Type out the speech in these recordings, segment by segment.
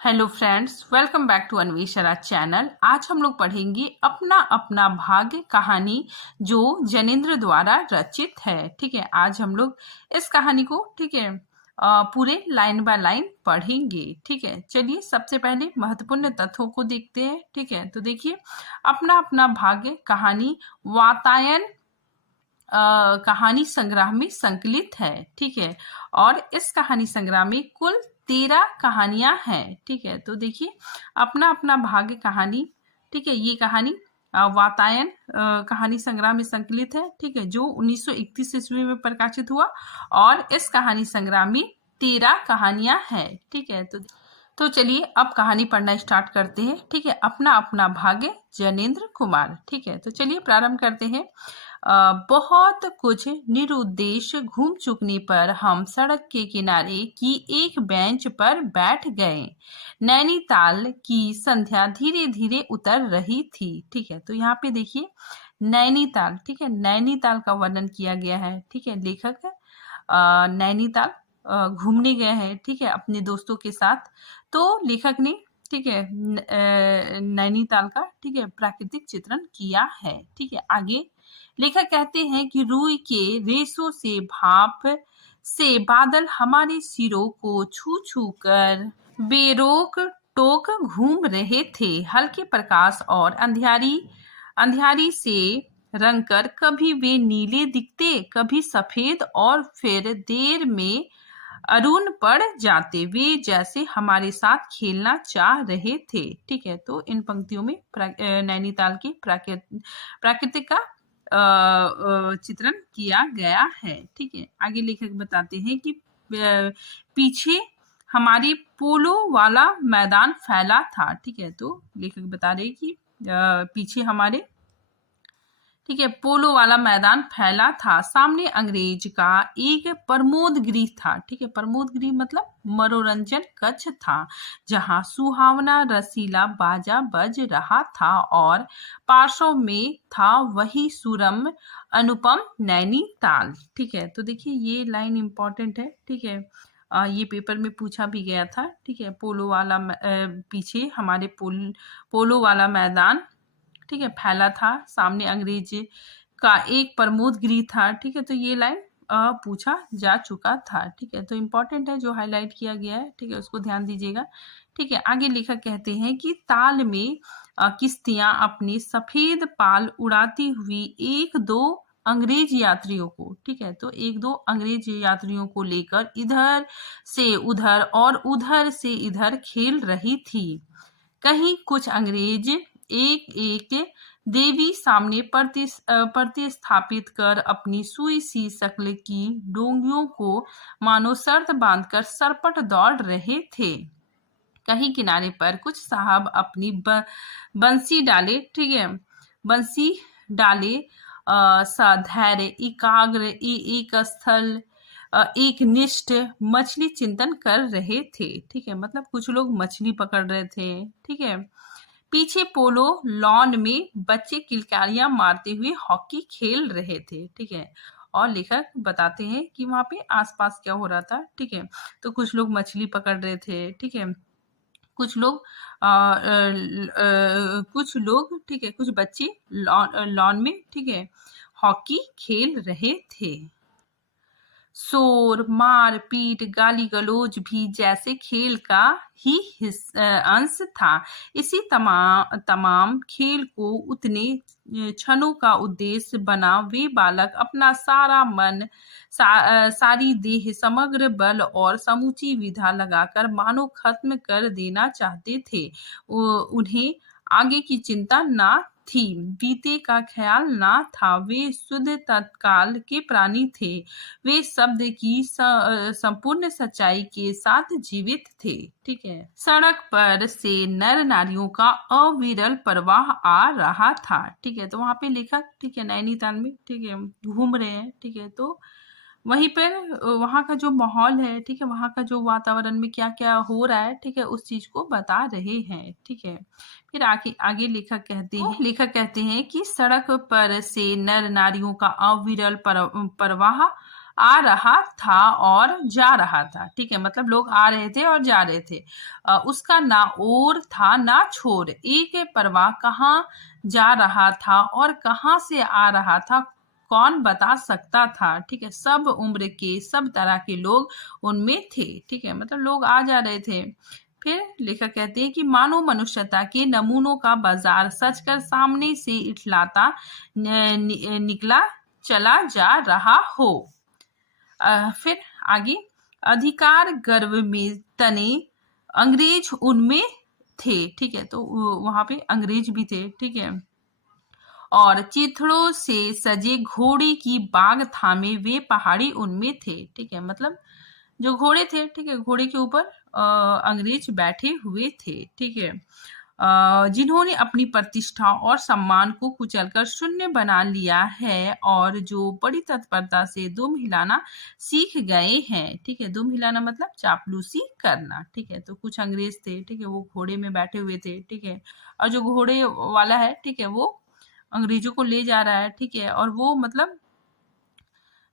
Hello friends, welcome back to Anveshara channel. आज हम लोग पढ़ेंगे अपना अपना भाग्य कहानी जो जनेंद्र द्वारा रचित है। ठीक है, आज हम लोग इस कहानी को पूरे लाइन बाय लाइन पढ़ेंगे। ठीक है, चलिए सबसे पहले महत्वपूर्ण तथ्यों को देखते हैं। ठीक है, तो देखिए अपना अपना भाग्य कहानी वातायन कहानी संग्रह में संकलित है। ठीक है, और इस कहानी संग्रह में कुल 13 कहानियां हैं। ठीक है, तो देखिए अपना अपना भाग्य कहानी, ठीक है, ये कहानी वातायन कहानी संग्रह में संकलित है। ठीक है, जो 1931 ईस्वी में प्रकाशित हुआ और इस कहानी संग्रह में 13 कहानियां हैं। ठीक है, तो चलिए अब कहानी पढ़ना स्टार्ट करते हैं। ठीक है, अपना अपना भाग्य जनेंद्र कुमार। ठीक है, तो चलिए प्रारंभ करते हैं। बहुत कुछ निरुद्देश्य घूम चुकने पर हम सड़क के किनारे की एक बेंच पर बैठ गए। नैनीताल की संध्या धीरे धीरे उतर रही थी। ठीक है, तो यहाँ पे देखिए नैनीताल, ठीक है, नैनीताल का वर्णन किया गया है। ठीक है, लेखक नैनीताल घूमने गए हैं, ठीक है, अपने दोस्तों के साथ। तो लेखक ने, ठीक है, नैनीताल का, ठीक है, प्राकृतिक चित्रण किया है। ठीक है, आगे लेखक कहते हैं कि रूई के रेशों से भाप से बादल हमारे सिरों को छू छू कर बेरोक टोक घूम रहे थे। हल्के प्रकाश और अंधियारी से रंगकर कभी वे नीले दिखते, कभी सफेद, और फिर देर में अरुण पड़ जाते। वे जैसे हमारे साथ खेलना चाह रहे थे। ठीक है, तो इन पंक्तियों में नैनीताल की प्राकृतिक का चित्रण किया गया है। ठीक है, आगे लेखक बताते हैं कि पीछे हमारे पोलो वाला मैदान फैला था। ठीक है, तो लेखक बता रहे कि पीछे हमारे, ठीक है, पोलो वाला मैदान फैला था। सामने अंग्रेज का एक प्रमोद गृह था। ठीक है, प्रमोद गृह मतलब मनोरंजन कक्ष था, जहां सुहावना रसीला बाजा बज रहा था और पार्श्व में था वही सुरम अनुपम नैनीताल। ठीक है, तो देखिए ये लाइन इंपॉर्टेंट है। ठीक है, ये पेपर में पूछा भी गया था। ठीक है, पोलो वाला पीछे हमारे पोलो वाला मैदान, ठीक है, फैला था, सामने अंग्रेज का एक प्रमोद गृह था। ठीक है, तो ये लाइन पूछा जा चुका था। ठीक है, तो इम्पोर्टेंट है, जो हाईलाइट किया गया है, ठीक है, उसको ध्यान दीजिएगा। ठीक है, आगे लेखक कहते हैं कि ताल में किश्तियां अपनी सफेद पाल उड़ाती हुई एक दो अंग्रेज यात्रियों को, ठीक है, तो एक दो अंग्रेज यात्रियों को लेकर इधर से उधर और उधर से इधर खेल रही थी। कहीं कुछ अंग्रेज एक एक देवी सामने प्रतिस्थापित कर अपनी सुई सी शक्ल की डोंगियों को मानो शर्त बांधकर सरपट दौड़ रहे थे। कहीं किनारे पर कुछ साहब अपनी बंसी डाले, ठीक है, बंसी डाले सधैर्य एकाग्र एक स्थल एक निष्ठ मछली चिंतन कर रहे थे। ठीक है, मतलब कुछ लोग मछली पकड़ रहे थे। ठीक है, पीछे पोलो लॉन में बच्चे किलकारियां मारते हुए हॉकी खेल रहे थे। ठीक है, और लेखक बताते हैं कि वहां पे आसपास क्या हो रहा था। ठीक है, तो कुछ लोग मछली पकड़ रहे थे। ठीक है, कुछ लोग ठीक है, कुछ बच्चे लॉन में, ठीक है, हॉकी खेल रहे थे। शोर मार पीट गाली गलौज भी जैसे खेल का ही अंश था। इसी तमाम खेल को उतने क्षणों का उद्देश्य बना वे बालक अपना सारा मन सारी देह समग्र बल और समूची विधा लगाकर मानो खत्म कर देना चाहते थे। उन्हें आगे की चिंता ना थी, बीते का ख्याल ना था। वे शुद्ध तत्काल के प्राणी थे। वे शब्द की संपूर्ण सच्चाई के साथ जीवित थे। ठीक है, सड़क पर से नर नारियों का अविरल प्रवाह आ रहा था। ठीक है, तो वहां पे लेखक, ठीक है, नैनीताल में, ठीक है, घूम रहे हैं। ठीक है, तो वहीं पर वहाँ का जो माहौल है, ठीक है, वहाँ का जो वातावरण में क्या क्या हो रहा है, ठीक है, उस चीज को बता रहे हैं। ठीक है, फिर आगे लेखक कहते हैं कि सड़क पर से नर नारियों का अविरल प्रवाह आ रहा था और जा रहा था। ठीक है, मतलब लोग आ रहे थे और जा रहे थे। उसका ना ओर था ना छोर, एक परवाह कहाँ जा रहा था और कहाँ से आ रहा था कौन बता सकता था। ठीक है, सब उम्र के सब तरह के लोग उनमें थे। ठीक है, मतलब लोग आ जा रहे थे। फिर लेखक कहते हैं कि मानव मनुष्यता के नमूनों का बाजार सजकर सामने से इठलाता निकला चला जा रहा हो। फिर आगे, अधिकार गर्व में तने अंग्रेज उनमें थे। ठीक है, तो वहां पे अंग्रेज भी थे। ठीक है, और चिथड़ों से सजे घोड़े की बाग थामे वे पहाड़ी उनमें थे। ठीक है, मतलब जो घोड़े थे, ठीक है, घोड़े के ऊपर अंग्रेज बैठे हुए थे। ठीक है, जिन्होंने अपनी प्रतिष्ठा और सम्मान को कुचलकर शून्य बना लिया है और जो बड़ी तत्परता से दुम हिलाना सीख गए हैं। ठीक है, दुम हिलाना मतलब चापलूसी करना। ठीक है, तो कुछ अंग्रेज थे, ठीक है, वो घोड़े में बैठे हुए थे। ठीक है, और जो घोड़े वाला है, ठीक है, वो अंग्रेजों को ले जा रहा है। ठीक है, और वो मतलब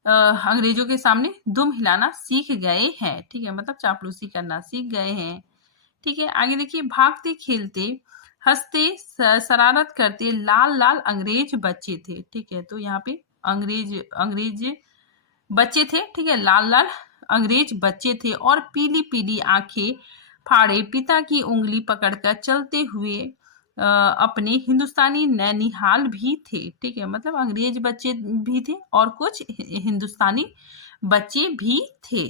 अंग्रेजों के सामने दुम हिलाना सीख गए हैं। ठीक है, मतलब चापलूसी करना सीख गए हैं। ठीक है, आगे देखिए, भागते खेलते हंसते शरारत करते लाल लाल अंग्रेज बच्चे थे। ठीक है, तो यहाँ पे अंग्रेज बच्चे थे। ठीक है, लाल लाल अंग्रेज बच्चे थे और पीली पीली आंखें फाड़े पिता की उंगली पकड़कर चलते हुए अपने हिंदुस्तानी नैनिहाल भी थे। ठीक है, मतलब अंग्रेज बच्चे भी थे और कुछ हिंदुस्तानी बच्चे भी थे।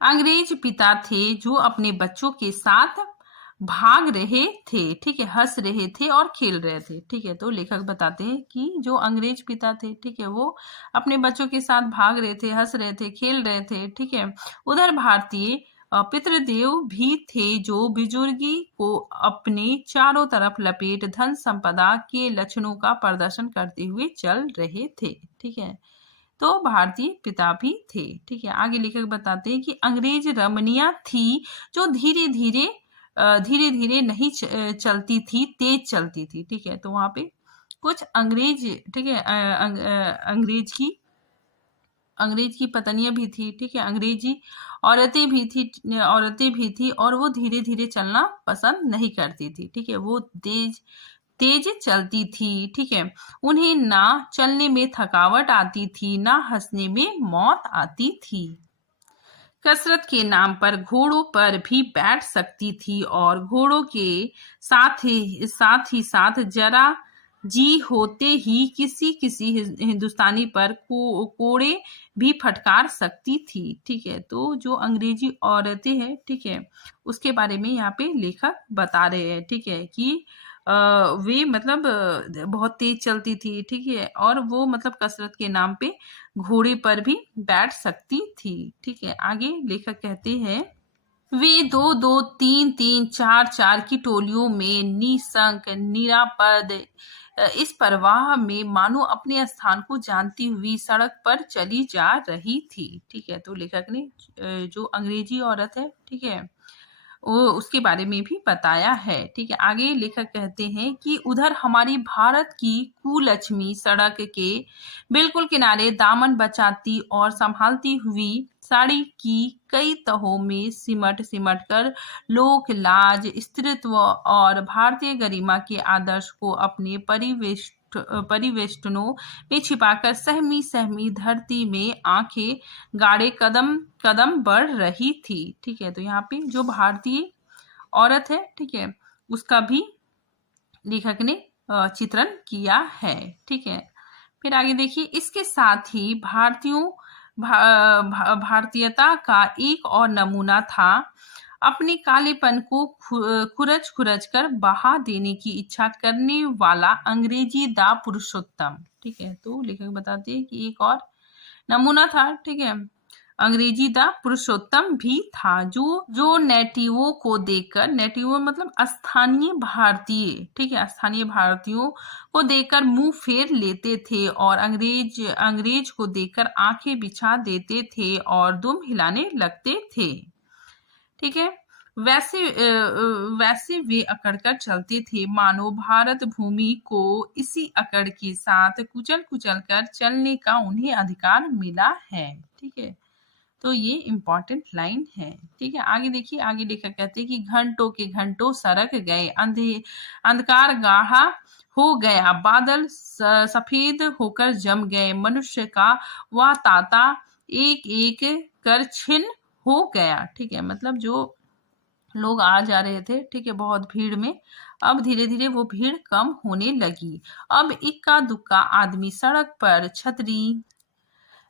अंग्रेज पिता थे जो अपने बच्चों के साथ भाग रहे थे। ठीक है, हंस रहे थे और खेल रहे थे। ठीक है, तो लेखक बताते हैं कि जो अंग्रेज पिता थे, ठीक है, वो अपने बच्चों के साथ भाग रहे थे, हंस रहे थे, खेल रहे थे। ठीक है, उधर भारतीय पितृदेव भी थे जो बुजुर्गी को अपने चारों तरफ लपेट धन संपदा के लक्षणों का प्रदर्शन करते हुए चल रहे थे। ठीक है, तो भारतीय पिता भी थे। ठीक है, आगे लेखक बताते हैं कि अंग्रेज रमणियां थी जो धीरे धीरे नहीं चलती थी, तेज चलती थी। ठीक है, तो वहां पे कुछ अंग्रेज, ठीक है, अंग्रेज की पत्नियां भी थी। ठीक है, अंग्रेजी औरतें भी थी और वो धीरे धीरे चलना पसंद नहीं करती थी। ठीक है, वो तेज तेज चलती थी। ठीक है, उन्हें ना चलने में थकावट आती थी, ना हंसने में मौत आती थी। कसरत के नाम पर घोड़ों पर भी बैठ सकती थी और घोड़ों के साथ जरा जी होते ही किसी किसी हिंदुस्तानी पर कोड़े भी फटकार सकती थी। ठीक है, तो जो अंग्रेजी औरतें हैं, ठीक है, उसके बारे में यहाँ पे लेखक बता रहे हैं। ठीक है, कि वे मतलब बहुत तेज चलती थी। ठीक है, और वो मतलब कसरत के नाम पे घोड़े पर भी बैठ सकती थी। ठीक है, आगे लेखक कहते हैं, वे दो दो तीन तीन चार चार की टोलियों में निसंक निरापद इस प्रवाह में मानो अपने स्थान को जानती हुई सड़क पर चली जा रही थी। ठीक है, तो लेखक ने जो अंग्रेजी औरत है, ठीक है, वो उसके बारे में भी बताया है। ठीक है, आगे लेखक कहते हैं कि उधर हमारी भारत की कुलक्ष्मी सड़क के बिल्कुल किनारे दामन बचाती और संभालती हुई साड़ी की कई तहों में सिमट सिमट कर लोक लाज, स्त्रीत्व और भारतीय गरिमा के आदर्श को अपने परिवेष्टनों में छिपाकर सहमी सहमी धरती में आंखें गाड़े कदम कदम बढ़ रही थी। ठीक है, तो यहाँ पे जो भारतीय औरत है, ठीक है, उसका भी लेखक ने चित्रण किया है। ठीक है, फिर आगे देखिए, इसके साथ ही भारतीयता का एक और नमूना था अपने कालेपन को खुरच खुरच कर बहा देने की इच्छा करने वाला अंग्रेजी दा पुरुषोत्तम। ठीक है, तो लेखक बताते हैं कि एक और नमूना था। ठीक है, अंग्रेजी दा पुरुषोत्तम भी था जो नेटिवों को देखकर, नेटिवो मतलब स्थानीय भारतीय, ठीक है, स्थानीय भारतीयों को देखकर मुंह फेर लेते थे और अंग्रेज को देखकर आंखें बिछा देते थे और दुम हिलाने लगते थे। ठीक है, वैसे वे अकड़ कर चलते थे, मानो भारत भूमि को इसी अकड़ के साथ कुचल कुचल कर चलने का उन्हें अधिकार मिला है। ठीक है, तो ये इम्पोर्टेंट लाइन है। ठीक है, आगे देखिए, आगे लेखक कहते हैं कि घंटों के घंटों सरक गए, अंधकार गाढ़ा हो गया, बादल सफेद होकर जम गए, मनुष्य का वह ताता एक एक कर छिन्न हो गया। ठीक है, मतलब जो लोग आ जा रहे थे, ठीक है, बहुत भीड़ में, अब धीरे धीरे वो भीड़ कम होने लगी। अब इक्का दुक्का आदमी सड़क पर छतरी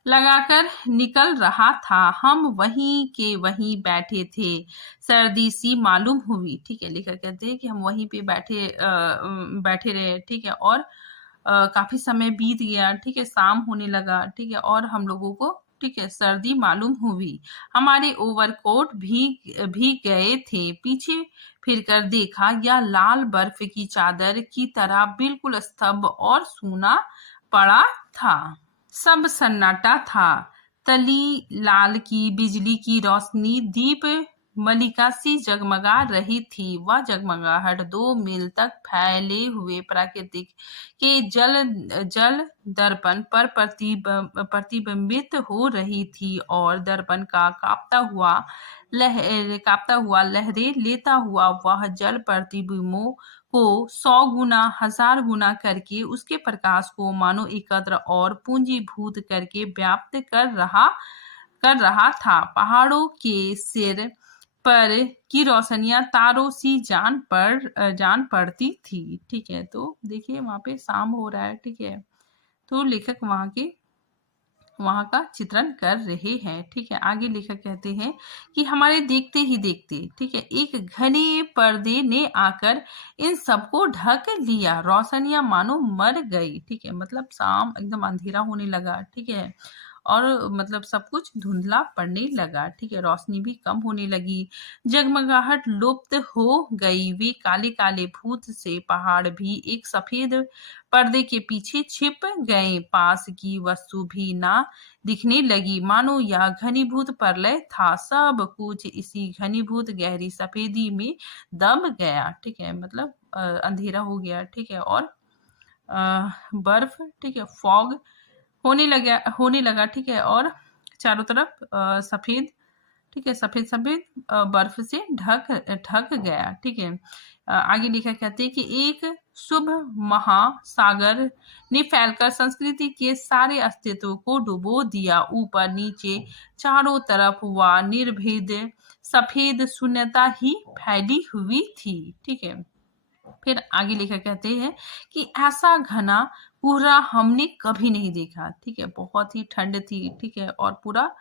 लगाकर निकल रहा था, हम वहीं के वहीं बैठे थे, सर्दी सी मालूम हुई। ठीक है, लेखक कहते हैं कि हम वहीं पे बैठे रहे। ठीक है, और काफी समय बीत गया। ठीक है, शाम होने लगा। ठीक है, और हम लोगों को, ठीक है, सर्दी मालूम हुई, हमारे ओवरकोट भी गए थे, पीछे फिरकर देखा, या लाल बर्फ की चादर की तरह बिल्कुल स्तब्ध और सूना पड़ा था। सब सन्नाटा था, तली लाल की बिजली की रोशनी दीप मलिका सी जगमगा रही थी, वह जगमगाहट 2 मील तक फैले हुए प्राकृतिक के जल दर्पण पर प्रतिबिंबित हो रही थी, और दर्पण का कांपता हुआ लहरें लेता हुआ वह जल प्रतिबिंबों को 100 गुना 1000 गुना करके उसके प्रकाश को मानो एकत्र और पूंजीभूत करके व्याप्त कर रहा था। पहाड़ों के सिर पर की रोशनियां तारों सी जान पड़ती थी। ठीक है, तो देखिए वहां पे शाम हो रहा है। ठीक है, तो लेखक वहां का चित्रण कर रहे हैं। ठीक है, आगे लेखक कहते हैं कि हमारे देखते ही देखते, ठीक है, एक घने पर्दे ने आकर इन सबको ढक लिया, रोशनियां मानो मर गई। ठीक है, मतलब शाम, एकदम अंधेरा होने लगा। ठीक है, और मतलब सब कुछ धुंधला पड़ने लगा। ठीक है, रोशनी भी कम होने लगी, जगमगाहट लुप्त हो गई, वे काले काले भूत से पहाड़ भी एक सफेद पर्दे के पीछे छिप गए, पास की वस्तु भी ना दिखने लगी, मानो यह घनीभूत प्रलय था, सब कुछ इसी घनीभूत गहरी सफेदी में दब गया। ठीक है, मतलब अंधेरा हो गया। ठीक है, और बर्फ, ठीक है, फॉग होने लगा। ठीक है, और चारों तरफ सफेद, ठीक है, सफेद सफेद बर्फ से ढक गया। ठीक है, आगे लिखा कहते हैं कि एक शुभ महासागर ने फैलकर संस्कृति के सारे अस्तित्व को डुबो दिया, ऊपर नीचे चारों तरफ वह निर्भेद सफेद शून्यता ही फैली हुई थी। ठीक है, फिर आगे लिखा कहते हैं कि ऐसा घना कोहरा हमने कभी नहीं देखा। ठीक है, बहुत ही ठंड थी। ठीक है, और पूरा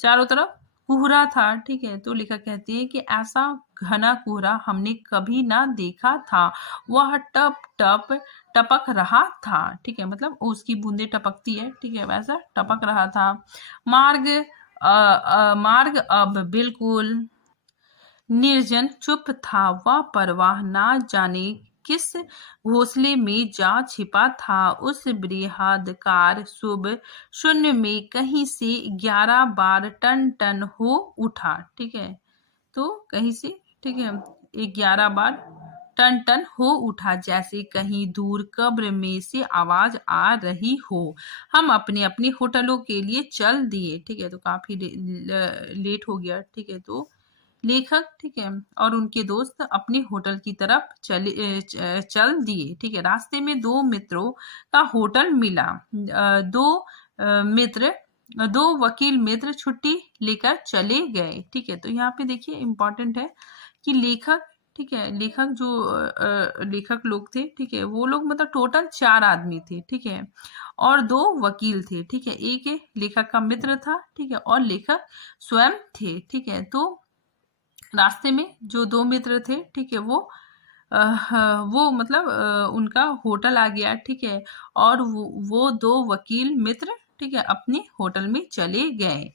चारों तरफ कोहरा था। ठीक है, तो लेखक कहते हैं कि ऐसा घना कोहरा हमने कभी ना देखा था, वह टप टप टपक रहा था। ठीक है, मतलब उसकी बूंदें टपकती है। ठीक है, वैसा टपक रहा था। मार्ग अब बिल्कुल निर्जन चुप था, वह परवाह ना जाने किस घोंसले में जा छिपा था, उस बृहदाकार शुभ शून्य में कहीं से 11 बार टन टन हो उठा। ठीक है, तो कहीं से, ठीक है, 11 बार टन टन हो उठा, जैसे कहीं दूर कब्र में से आवाज आ रही हो। हम अपने अपने होटलों के लिए चल दिए। ठीक है, तो काफी लेट हो गया। ठीक है, तो लेखक, ठीक है, और उनके दोस्त अपने होटल की तरफ चल दिए। ठीक है, रास्ते में 2 मित्रों का होटल मिला। दो वकील मित्र छुट्टी लेकर चले गए। ठीक है, तो यहाँ पे देखिए इम्पोर्टेंट है कि लेखक, ठीक है, लेखक लोग थे। ठीक है, वो लोग मतलब टोटल 4 आदमी थे। ठीक है, और 2 वकील थे। ठीक है, एक लेखक का मित्र था। ठीक है, और लेखक स्वयं थे। ठीक है, तो रास्ते में जो 2 मित्र थे, ठीक है, वो मतलब उनका होटल आ गया। ठीक है, और वो 2 वकील मित्र, ठीक है, अपने होटल में चले गए।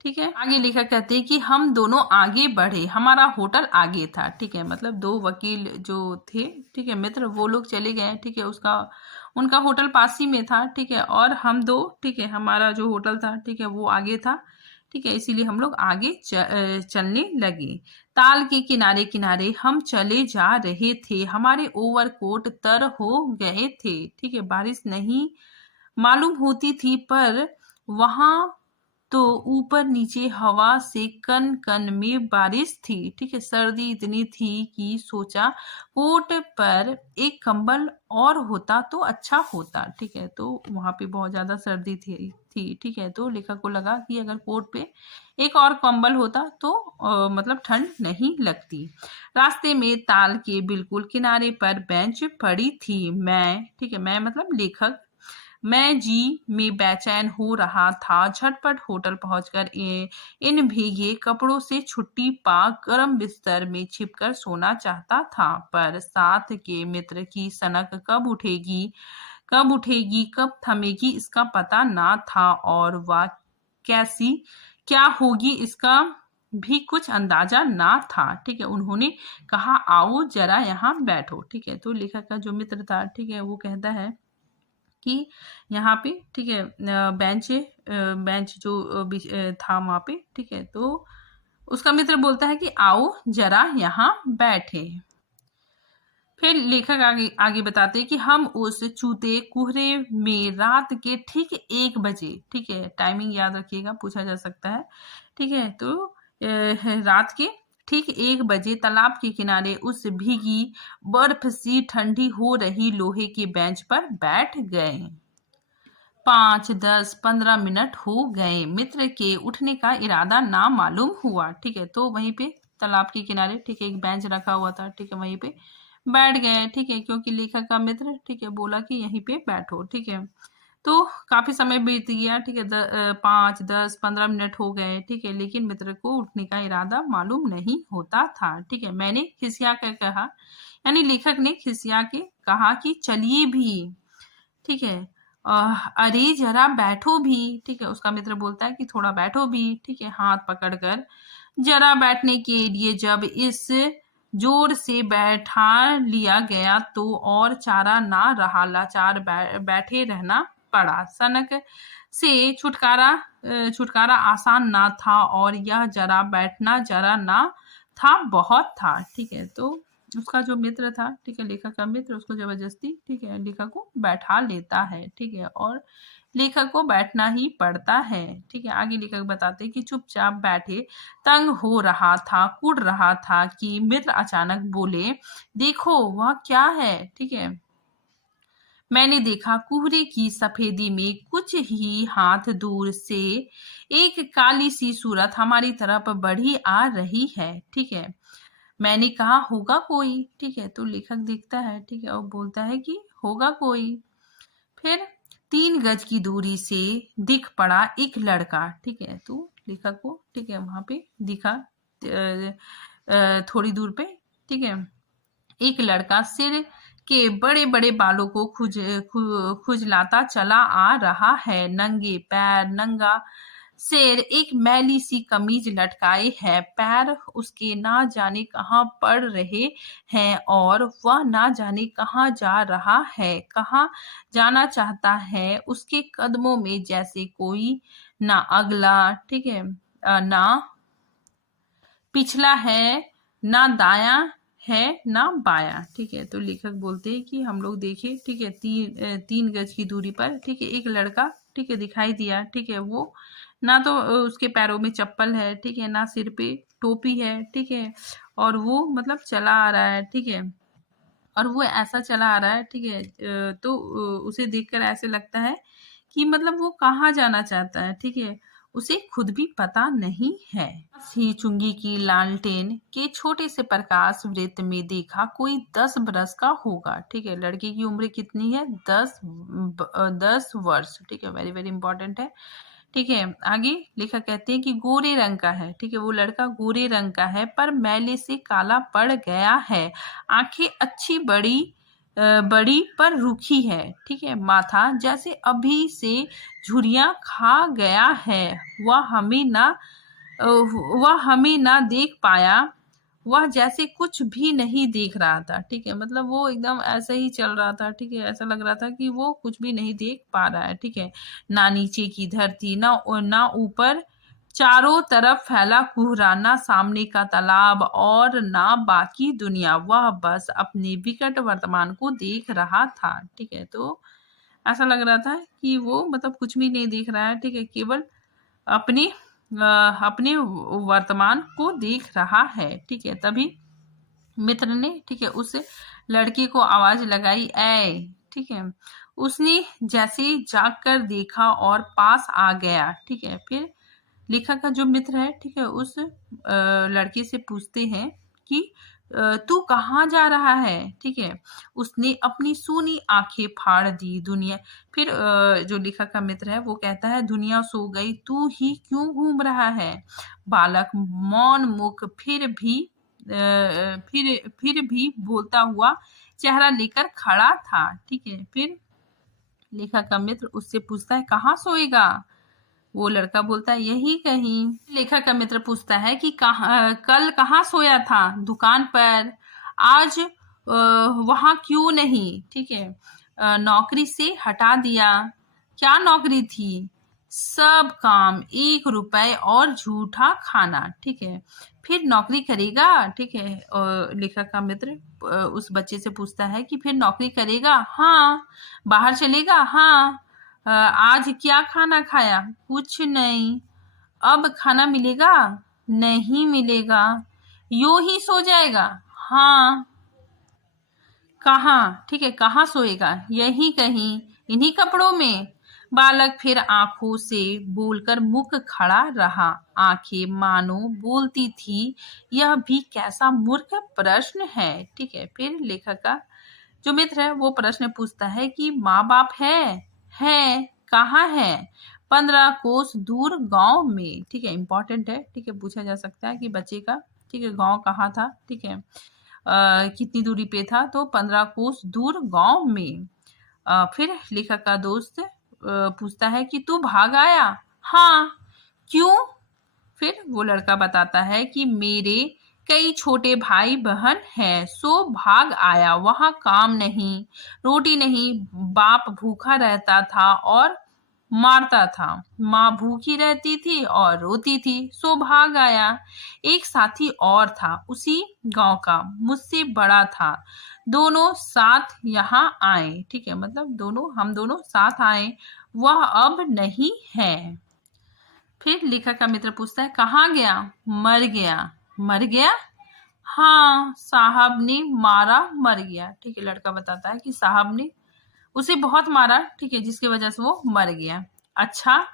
ठीक है, आगे लेखक कहते हैं कि हम दोनों आगे बढ़े, हमारा होटल आगे था। ठीक है, मतलब 2 वकील जो थे, ठीक है, मित्र, वो लोग चले गए। ठीक है, उनका होटल पास ही में था। ठीक है, और हम 2, ठीक है, हमारा जो होटल था, ठीक है, वो आगे था। ठीक है, इसीलिए हम लोग आगे चलने लगे। ताल के किनारे किनारे हम चले जा रहे थे, हमारे ओवरकोट तर हो गए थे। ठीक है, बारिश नहीं मालूम होती थी, पर वहां तो ऊपर नीचे हवा से कन कन में बारिश थी। ठीक है, सर्दी इतनी थी कि सोचा कोट पर एक कंबल और होता तो अच्छा होता। ठीक है, तो वहां पे बहुत ज्यादा सर्दी थी। ठीक है, तो लेखक को लगा कि अगर कोट पे एक और कंबल होता तो मतलब ठंड नहीं लगती। रास्ते में ताल के बिल्कुल किनारे पर बेंच पड़ी थी। ठीक है, मैं मतलब लेखक, मैं जी में बेचैन हो रहा था। झटपट होटल पहुंचकर इन भीगे कपड़ों से छुट्टी पा गर्म बिस्तर में छिपकर सोना चाहता था, पर साथ के मित्र की सनक कब उठेगी कब थमेगी इसका पता ना था, और वह कैसी क्या होगी इसका भी कुछ अंदाजा ना था। ठीक है, उन्होंने कहा आओ जरा यहाँ बैठो। ठीक है, तो लेखक का जो मित्र था, ठीक है, वो कहता है कि यहाँ पे, ठीक है, बेंच जो था वहाँ पे। ठीक है, तो उसका मित्र बोलता है कि आओ जरा यहाँ बैठे। फिर लेखक आगे आगे बताते हैं कि हम उस चूते कुहरे में रात के ठीक 1 बजे, ठीक है, टाइमिंग याद रखिएगा, पूछा जा सकता है। ठीक है, तो रात के ठीक 1 बजे तालाब के किनारे उस भीगी बर्फ सी ठंडी हो रही लोहे के बेंच पर बैठ गए। 5, 10, 15 मिनट हो गए, मित्र के उठने का इरादा ना मालूम हुआ। ठीक है, तो वहीं पे तालाब के किनारे, ठीक है, एक बेंच रखा हुआ था। ठीक है, वहीं पे बैठ गए। ठीक है, क्योंकि लेखक का मित्र, ठीक है, बोला कि यहीं पे बैठो। ठीक है, तो काफी समय बीत गया। ठीक है, 5, 10, 15 मिनट हो गए। ठीक है, लेकिन मित्र को उठने का इरादा मालूम नहीं होता था। ठीक है, मैंने खिसिया कर कहा, यानी लेखक ने खिसिया के कहा कि चलिए भी। ठीक है, अरे जरा बैठो भी। ठीक है, उसका मित्र बोलता है कि थोड़ा बैठो भी। ठीक है, हाथ पकड़कर जरा बैठने के लिए जब इस जोर से बैठा लिया गया तो और चारा ना रहा, लाचार बैठे रहना पड़ा। सनक से छुटकारा आसान ना था, और यह जरा बैठना जरा ना था, बहुत था। ठीक है, तो उसका जो मित्र था, ठीक है, लेखक का मित्र, उसको जबरदस्ती, ठीक है, लेखक को बैठा लेता है। ठीक है, और लेखक को बैठना ही पड़ता है। ठीक है, आगे लेखक बताते हैं कि चुपचाप बैठे तंग हो रहा था, कुड़ रहा था कि मित्र अचानक बोले, देखो वह क्या है। ठीक है, मैंने देखा कुहरे की सफेदी में कुछ ही हाथ दूर से एक काली सी सूरत हमारी तरफ बढ़ी आ रही है। ठीक है, मैंने कहा होगा कोई। ठीक है, तो लेखक देखता है, ठीक है, और बोलता है कि होगा कोई। फिर 3 गज की दूरी से दिख पड़ा एक लड़का। ठीक है, तो लेखक को, ठीक है, वहां पे दिखा थोड़ी दूर पे। ठीक है, एक लड़का सिर के बड़े बड़े बालों को खुजलाता चला आ रहा है, नंगे पैर, नंगा सिर, एक मैली सी कमीज लटकाए है, पैर उसके ना जाने कहाँ पड़ रहे हैं, और वह ना जाने कहाँ जा रहा है, कहाँ जाना चाहता है। उसके कदमों में जैसे कोई ना अगला, ठीक है, ना पिछला है, ना दाया है, ना बाया। ठीक है, तो लेखक बोलते हैं कि हम लोग देखे, ठीक है, 3 गज की दूरी पर, ठीक है, एक लड़का, ठीक है, दिखाई दिया। ठीक है, वो ना तो उसके पैरों में चप्पल है, ठीक है, ना सिर पे टोपी है। ठीक है, और वो मतलब चला आ रहा है। ठीक है, और वो ऐसा चला आ रहा है, ठीक है, तो उसे देखकर ऐसे लगता है कि मतलब वो कहाँ जाना चाहता है। ठीक है, उसे खुद भी पता नहीं है। पास ही चुंगी की लालटेन के छोटे से प्रकाश वृत्त में देखा कोई 10 बरस का होगा। ठीक है, लड़के की उम्र कितनी है? 10 वर्ष। ठीक है, वेरी वेरी इंपॉर्टेंट है। ठीक है, आगे लेखक कहते हैं कि गोरे रंग का है। ठीक है, वो लड़का गोरे रंग का है, पर मैले से काला पड़ गया है। आंखें अच्छी बड़ी पर रूखी है। ठीक है, माथा जैसे अभी से झुर्रियां खा गया है। वह हमें ना वह हमें ना देख पाया, वह जैसे कुछ भी नहीं देख रहा था। ठीक है, मतलब वो एकदम ऐसे ही चल रहा था। ठीक है, ऐसा लग रहा था कि वो कुछ भी नहीं देख पा रहा है। ठीक है, ना नीचे की धरती, ना ऊपर चारों तरफ फैला कुहराना, सामने का तालाब और ना बाकी दुनिया, वह बस अपने विकट वर्तमान को देख रहा था। ठीक है, तो ऐसा लग रहा था कि वो मतलब कुछ भी नहीं देख रहा है। ठीक है, केवल अपनी अपने वर्तमान को देख रहा है। ठीक है, तभी मित्र ने, ठीक है, उस लड़के को आवाज लगाई, ऐ। ठीक है, उसने जैसे ही जाग कर देखा और पास आ गया। ठीक है, फिर लेखक का जो मित्र है, ठीक है, उस लड़के से पूछते हैं कि तू कहाँ जा रहा है। ठीक है, उसने अपनी सूनी आंखें फाड़ दी। दुनिया, फिर जो लेखक का मित्र है वो कहता है, दुनिया सो गई, तू ही क्यों घूम रहा है। बालक मौन मुख फिर भी बोलता हुआ चेहरा लेकर खड़ा था। ठीक है, फिर लेखक का मित्र उससे पूछता है, कहाँ सोएगा। वो लड़का बोलता है, यही कहीं। लेखक का मित्र पूछता है कि कल कहाँ सोया था। दुकान पर। आज वहां क्यों नहीं। ठीक है, नौकरी से हटा दिया। क्या नौकरी थी। सब काम, 1 रुपए और झूठा खाना। ठीक है, फिर नौकरी करेगा। ठीक है, लेखक का मित्र उस बच्चे से पूछता है कि फिर नौकरी करेगा। हाँ। बाहर चलेगा। हाँ। आज क्या खाना खाया। कुछ नहीं। अब खाना मिलेगा। नहीं मिलेगा। यूं ही सो जाएगा। हाँ। कहाँ। ठीक है, कहाँ सोएगा। यही कहीं, इन्हीं कपड़ों में। बालक फिर आंखों से बोलकर मुख खड़ा रहा। आंखें मानो बोलती थी, यह भी कैसा मूर्ख प्रश्न है। ठीक है, फिर लेखक का जो मित्र है वो प्रश्न पूछता है कि माँ बाप है। कहाँ है। 15 कोस दूर गांव में। ठीक है, इंपॉर्टेंट है। ठीक है, पूछा जा सकता है कि बच्चे का, ठीक है, गांव कहाँ था। ठीक है, कितनी दूरी पे था, तो 15 कोस दूर गांव में। फिर लेखक का दोस्त पूछता है कि तू भाग आया। हाँ। क्यों। फिर वो लड़का बताता है कि मेरे कई छोटे भाई बहन हैं, सो भाग आया। वहां काम नहीं, रोटी नहीं, बाप भूखा रहता था और मारता था। माँ भूखी रहती थी और रोती थी, सो भाग आया। एक साथी और था, उसी गांव का, मुझसे बड़ा था। दोनों साथ यहाँ आए। ठीक है, मतलब हम दोनों साथ आए। वह अब नहीं है। फिर लेखक का मित्र पूछता है, कहाँ गया। मर गया। मर गया। हाँ, साहब ने मारा, मर गया। ठीक है, लड़का बताता है कि साहब ने उसे बहुत मारा। ठीक है, जिसकी वजह से वो मर गया। अच्छा,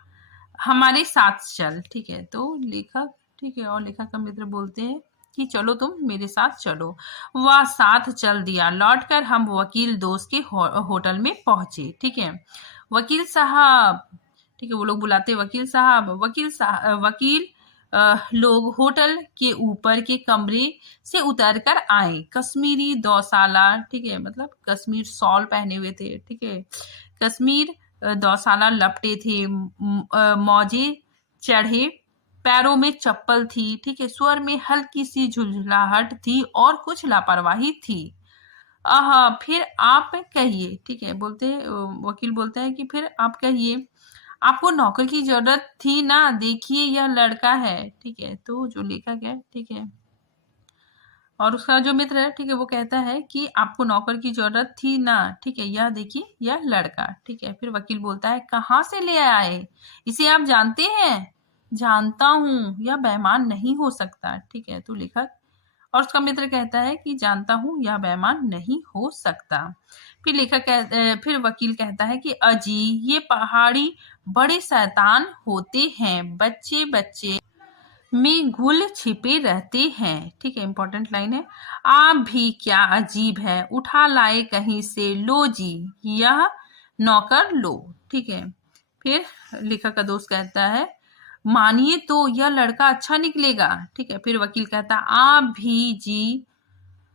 हमारे साथ चल। ठीक है, तो लेखक, ठीक है, और लेखक का मित्र बोलते हैं कि चलो तुम मेरे साथ चलो। वह साथ चल दिया। लौटकर हम वकील दोस्त के होटल में पहुंचे। ठीक है, वकील साहब, ठीक है, वो लोग बुलाते हैं, वकील साहब। वकील लोग होटल के ऊपर के कमरे से उतर कर आए। कश्मीरी दौसाला, ठीक है, मतलब कश्मीर शॉल पहने हुए थे। ठीक है, कश्मीर दौसाला लपटे थे। मौजे चढ़े, पैरों में चप्पल थी। ठीक है, स्वर में हल्की सी झुंझलाहट थी और कुछ लापरवाही थी। फिर आप कहिए। ठीक है, वकील बोलते हैं कि फिर आप कहिए, आपको नौकर की जरूरत थी ना। देखिए यह लड़का है। ठीक है, तो जो लेखक है, ठीक है, और उसका जो मित्र है, ठीक है, वो कहता है कि आपको नौकर की जरूरत थी ना। ठीक है, यह देखिए यह लड़का। ठीक है, फिर वकील बोलता है, कहाँ से ले आए। इसे आप जानते हैं। जानता हूँ, यह बेईमान नहीं हो सकता। ठीक है, तो लेखक और उसका मित्र कहता है कि जानता हूँ, यह बेईमान नहीं हो सकता। फिर वकील कहता है कि अजी, ये पहाड़ी बड़े शैतान होते हैं, बच्चे बच्चे में घुल छिपे रहते हैं। ठीक है, इंपॉर्टेंट लाइन है। आप भी क्या अजीब है, उठा लाए कहीं से। लो जी, यह नौकर लो। ठीक है, फिर लेखक का दोस्त कहता है, मानिए तो यह लड़का अच्छा निकलेगा। ठीक है, फिर वकील कहता, आप भी जी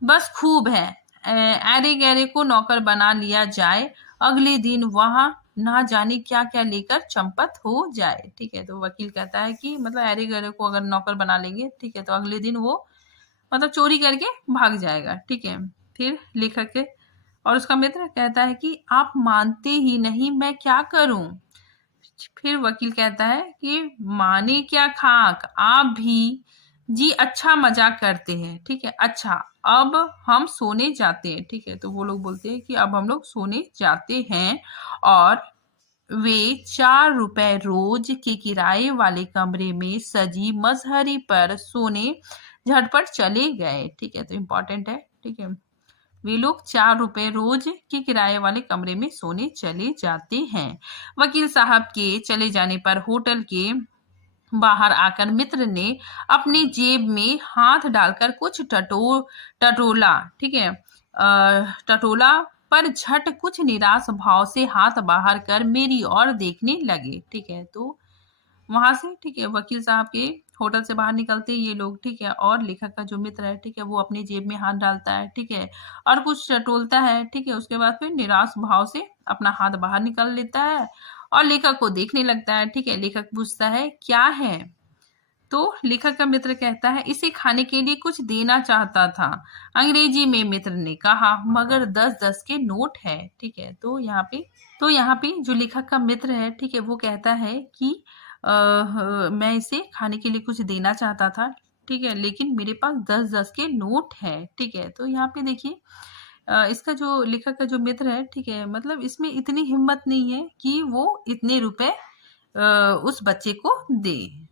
बस खूब है। ऐरे गैरे को नौकर बना लिया जाए, अगले दिन वहां ना जाने क्या क्या लेकर चंपत हो जाए। ठीक है, तो वकील कहता है कि मतलब ऐरे गैरे को अगर नौकर बना लेंगे, ठीक है, तो अगले दिन वो मतलब चोरी करके भाग जाएगा। ठीक है, फिर लेखक के और उसका मित्र कहता है कि आप मानते ही नहीं, मैं क्या करूं। फिर वकील कहता है कि माने क्या खाक, आप भी जी अच्छा मजाक करते हैं, ठीक है। अच्छा, अब हम सोने जाते हैं, ठीक है। तो वो लोग बोलते हैं कि अब हम लोग सोने जाते हैं, और वे 4 रुपए रोज के किराए वाले कमरे में सजी मजहरी पर सोने झटपट चले गए, ठीक है। तो इम्पोर्टेंट है, ठीक है। वे लोग 4 रुपए रोज के किराए वाले कमरे में सोने चले जाते हैं। वकील साहब के चले जाने पर होटल के बाहर आकर मित्र ने अपनी जेब में हाथ डालकर कुछ टटोला, ठीक है। टटोला पर झट कुछ निराश भाव से हाथ बाहर कर मेरी ओर देखने लगे, ठीक है। तो वहां से, ठीक है, वकील साहब के होटल से बाहर निकलते ये लोग, ठीक है, और लेखक का जो मित्र है, ठीक है, वो अपनी जेब में हाथ डालता है, ठीक है, और कुछ टटोलता है, ठीक है। उसके बाद फिर निराश भाव से अपना हाथ बाहर निकाल लेता है और लेखक को देखने लगता है, ठीक है। लेखक पूछता है क्या है, तो लेखक का मित्र कहता है इसे खाने के लिए कुछ देना चाहता था। अंग्रेजी में मित्र ने कहा, मगर 10-10 के नोट है, ठीक है। तो यहाँ पे जो लेखक का मित्र है, ठीक है, वो कहता है कि मैं इसे खाने के लिए कुछ देना चाहता था, ठीक है, लेकिन मेरे पास 10-10 के नोट है, ठीक है। तो यहाँ पे देखिए, इसका जो लेखक का जो मित्र है, ठीक है, मतलब इसमें इतनी हिम्मत नहीं है कि वो इतने रुपए उस बच्चे को दे।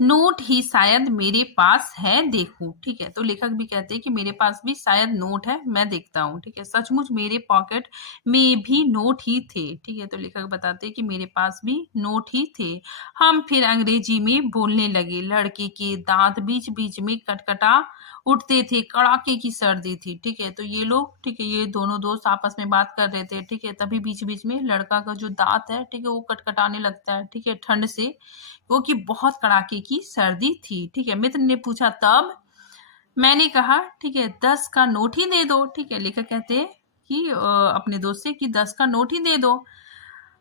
नोट ही शायद मेरे पास है, देखूं, ठीक है। तो लेखक भी कहते हैं कि मेरे पास भी शायद नोट है, मैं देखता हूँ, ठीक है। सचमुच मेरे पॉकेट में भी नोट ही थे, ठीक है। तो लेखक बताते हैं कि मेरे पास भी नोट ही थे। हम फिर अंग्रेजी में बोलने लगे। लड़के के दांत बीच बीच में कटकटा उठते थे, कड़ाके की सर्दी थी, ठीक है। तो ये लोग, ठीक है, ये दोनों दोस्त आपस में बात कर रहे थे, ठीक है। तभी बीच बीच में लड़का का जो दांत है, ठीक है, वो कटकटाने लगता है, ठीक है, ठंड से, क्योंकि बहुत कड़ाके की सर्दी थी, ठीक है। मित्र ने पूछा तब मैंने कहा, ठीक है, 10 का नोट ही दे दो, ठीक है। लेखक कहते हैं कि अपने दोस्त से कि 10 का नोट ही दे दो।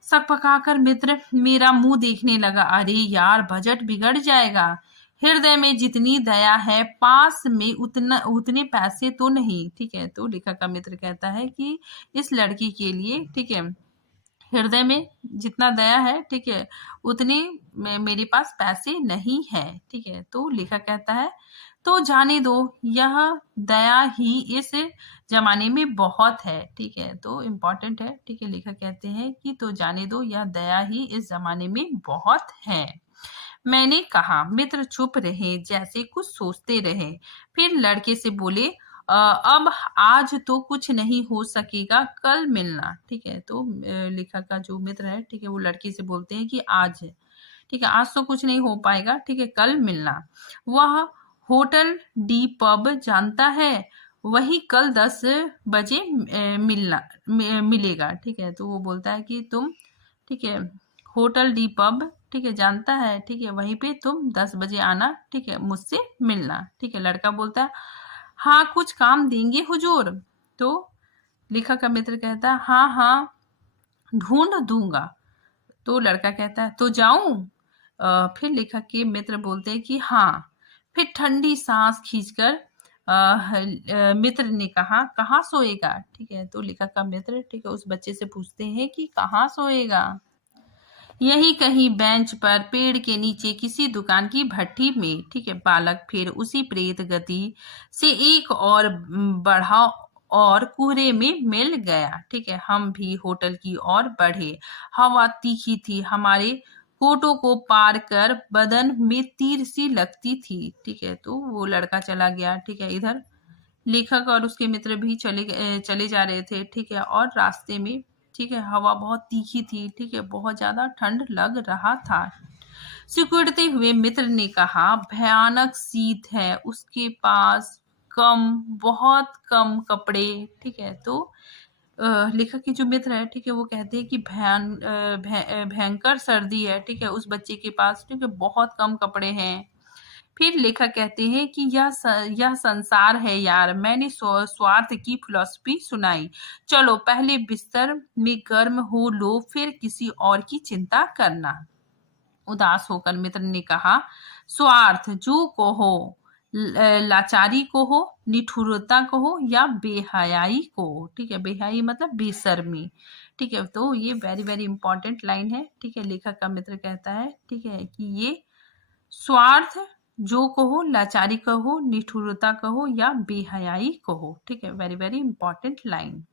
सकपकाकर मित्र मेरा मुंह देखने लगा। अरे यार, बजट बिगड़ जाएगा। हृदय में जितनी दया है पास में उतने पैसे तो नहीं, ठीक है। तो लेखक का मित्र कहता है कि इस लड़की के लिए, ठीक है, हृदय में जितना दया है, ठीक है, उतने मेरे पास पैसे नहीं है, ठीक है। तो लेखक कहता है तो जाने दो, यह दया ही इस जमाने में बहुत है, ठीक है। तो इम्पोर्टेंट है, ठीक है। लेखक कहते हैं कि तो जाने दो, यह दया ही इस जमाने में बहुत है, मैंने कहा। मित्र चुप रहे, जैसे कुछ सोचते रहे। फिर लड़के से बोले, अब आज तो कुछ नहीं हो सकेगा, कल मिलना, ठीक है। तो लेखक का जो मित्र है, ठीक है, वो लड़की से बोलते हैं कि आज है, ठीक है, आज तो कुछ नहीं हो पाएगा, ठीक है, कल मिलना। वह होटल डी पब जानता है, वही कल 10 बजे मिलेगा, ठीक है। तो वो बोलता है कि तुम, ठीक है, होटल डी पब, ठीक है, जानता है, ठीक है, वहीं पे तुम 10 बजे आना, ठीक है, मुझसे मिलना, ठीक है। लड़का बोलता है हाँ, कुछ काम देंगे हुजूर। तो लेखक का मित्र कहता है हाँ हाँ, ढूंढ दूंगा। तो लड़का कहता है तो जाऊं। फिर लेखक के मित्र बोलते हैं कि हाँ। फिर ठंडी सांस खींचकर मित्र ने कहा कहाँ सोएगा, ठीक है। तो लेखक का मित्र, ठीक है, उस बच्चे से पूछते हैं कि कहाँ सोएगा। यही कहीं बेंच पर, पेड़ के नीचे, किसी दुकान की भट्टी में, ठीक है। बालक फिर उसी प्रेत गति से एक और बढ़ा और कुहरे में मिल गया, ठीक है। हम भी होटल की ओर बढ़े। हवा तीखी थी, हमारे कोटों को पार कर बदन में तीर सी लगती थी, ठीक है। तो वो लड़का चला गया, ठीक है। इधर लेखक और उसके मित्र भी चले जा रहे थे, ठीक है। और रास्ते में, ठीक है, हवा बहुत तीखी थी, ठीक है, बहुत ज्यादा ठंड लग रहा था। सिकुड़ते हुए मित्र ने कहा भयानक शीत है, उसके पास बहुत कम कपड़े, ठीक है। तो लेखक के जो मित्र है, ठीक है, वो कहते हैं कि भयंकर सर्दी है, ठीक है, उस बच्चे के पास, ठीक है, बहुत कम कपड़े हैं। फिर लेखक कहते हैं कि यह संसार है यार, मैंने स्वार्थ की फिलॉसफी सुनाई। चलो पहले बिस्तर में गर्म हो लो, फिर किसी और की चिंता करना। उदास होकर मित्र ने कहा स्वार्थ जो कहो, लाचारी को हो, निठुरता को हो या बेहयाई को हो। ठीक है, बेहयाई मतलब बेशर्मी। ठीक है, तो ये वेरी वेरी इंपॉर्टेंट लाइन है। ठीक है, लेखक का मित्र कहता है, ठीक है, कि ये स्वार्थ जो कहो, लाचारी कहो, निठुरता कहो या बेहयाई कहो। ठीक है, वेरी वेरी इंपॉर्टेंट लाइन।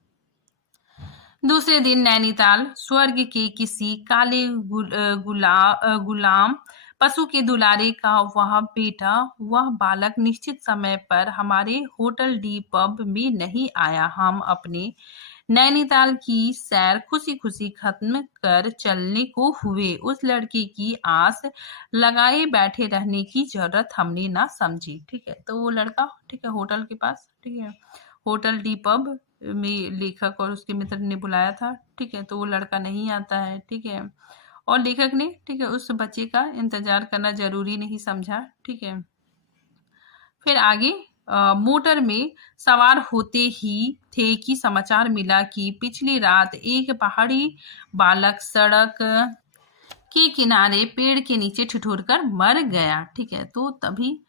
दूसरे दिन नैनीताल स्वर्ग के किसी काले गुलाम पशु के दुलारे का वह बेटा, वह बालक निश्चित समय पर हमारे होटल डी पब में नहीं आया। हम अपने नैनीताल की सैर खुशी खुशी खत्म कर चलने को हुए। उस लड़के की आस लगाए बैठे रहने की जरूरत हमने ना समझी। ठीक है, तो वो लड़का, ठीक है, होटल के पास, ठीक है, होटल डी पब में लेखक और उसके मित्र ने बुलाया था। ठीक है, तो वो लड़का नहीं आता है। ठीक है, और लेखक ने, ठीक है, उस बच्चे का इंतजार करना जरूरी नहीं समझा। ठीक है, फिर आगे मोटर में सवार होते ही थे कि समाचार मिला कि पिछली रात एक पहाड़ी बालक सड़क के किनारे पेड़ के नीचे ठिठुर कर मर गया। ठीक है, तो तभी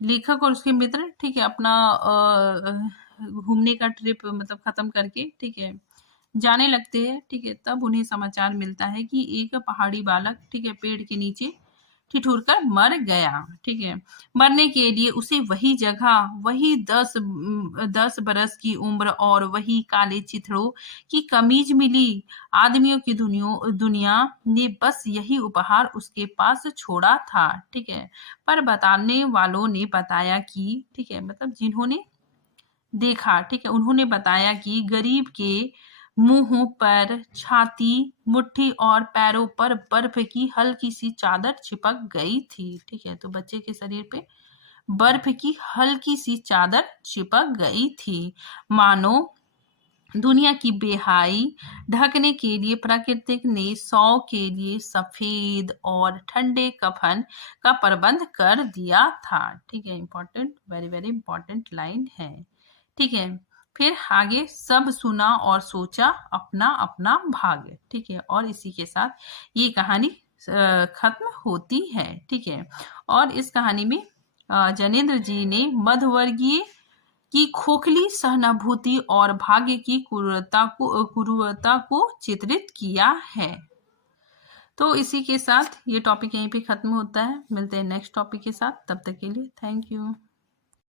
लेखक और उसके मित्र, ठीक है, अपना घूमने का ट्रिप मतलब खत्म करके, ठीक है, जाने लगते हैं। ठीक है, तब उन्हें समाचार मिलता है कि एक पहाड़ी बालक, ठीक है, पेड़ के नीचे ठिठुर कर मर गया। ठीक है, मरने के लिए उसे वही जगह, वही 10 बरस की उम्र और वही काले चिथड़ों की कमीज मिली। आदमियों की दुनिया ने बस यही उपहार उसके पास छोड़ा था। ठीक है, पर बताने वालों ने बताया कि, ठीक है, मतलब जिन्होंने देखा, ठीक है, उन्होंने बताया कि गरीब के मुंह पर, छाती, मुट्ठी और पैरों पर बर्फ की हल्की सी चादर चिपक गई थी। ठीक है, तो बच्चे के शरीर पे बर्फ की हल्की सी चादर चिपक गई थी, मानो दुनिया की बेहाई ढकने के लिए प्रकृति ने 100 के लिए सफेद और ठंडे कफन का प्रबंध कर दिया था। ठीक है, important, very very important line है। ठीक है, फिर आगे सब सुना और सोचा अपना अपना भाग्य। ठीक है, और इसी के साथ ये कहानी खत्म होती है। ठीक है, और इस कहानी में जनेंद्र जी ने मध्यवर्गीय की खोखली सहानुभूति और भाग्य की क्रूरता को चित्रित किया है। तो इसी के साथ ये टॉपिक यहीं पे खत्म होता है। मिलते हैं नेक्स्ट टॉपिक के साथ, तब तक के लिए थैंक यू।